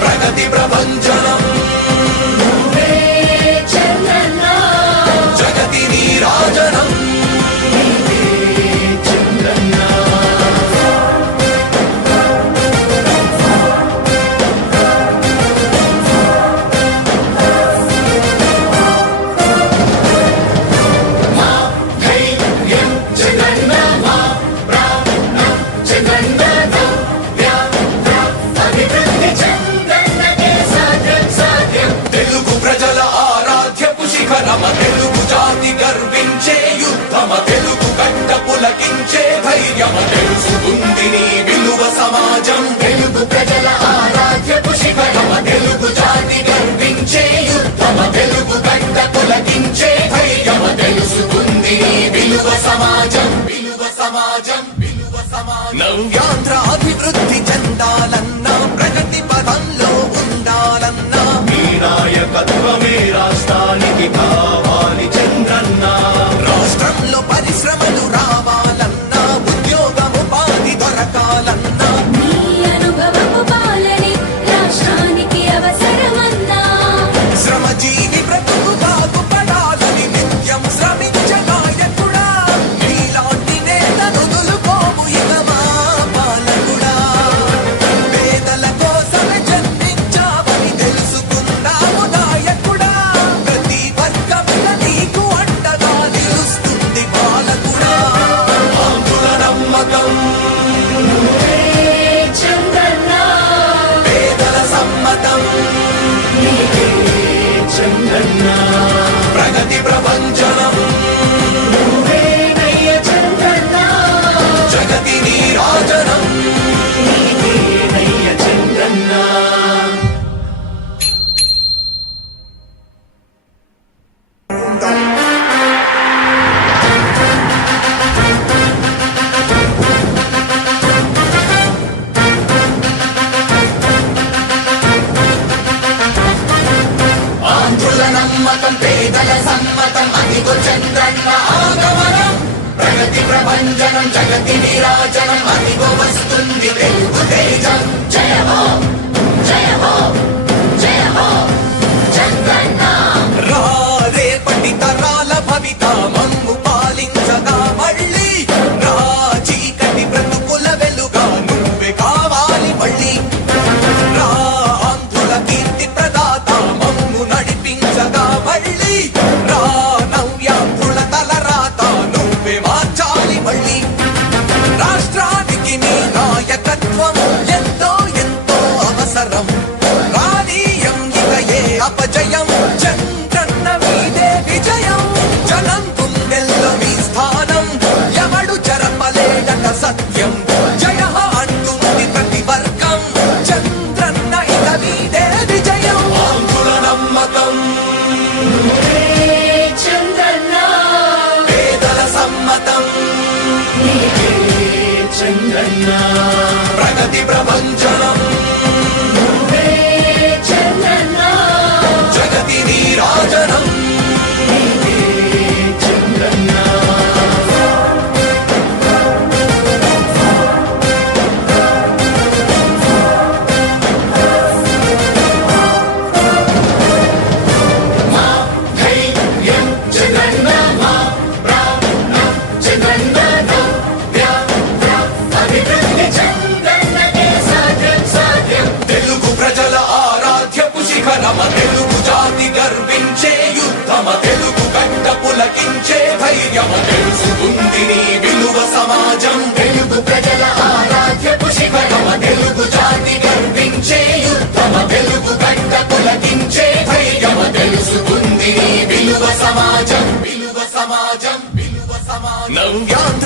ప్రగతి ప్రపంచనం సమాజం తెలుగు ప్రజల ఆరాధ్యపు శిఖరం తెలుగు జాతి గర్వించే యుద్ధమ తెలుగు గంట పులకించే ధైర్యమ తెలుసుకుంది విలువ సమాజం విలువ సమాజం విలువ సమాజం. యాంత్ర అభివృద్ధి చెందాలన్నా ప్రగతి పదంలో ఉండాలన్నా మీ నాయకత్వమే రాష్ట్రానికి కావాలి. ప్రగతి ప్రపంచం సమాజం నవ్యాంధ్ర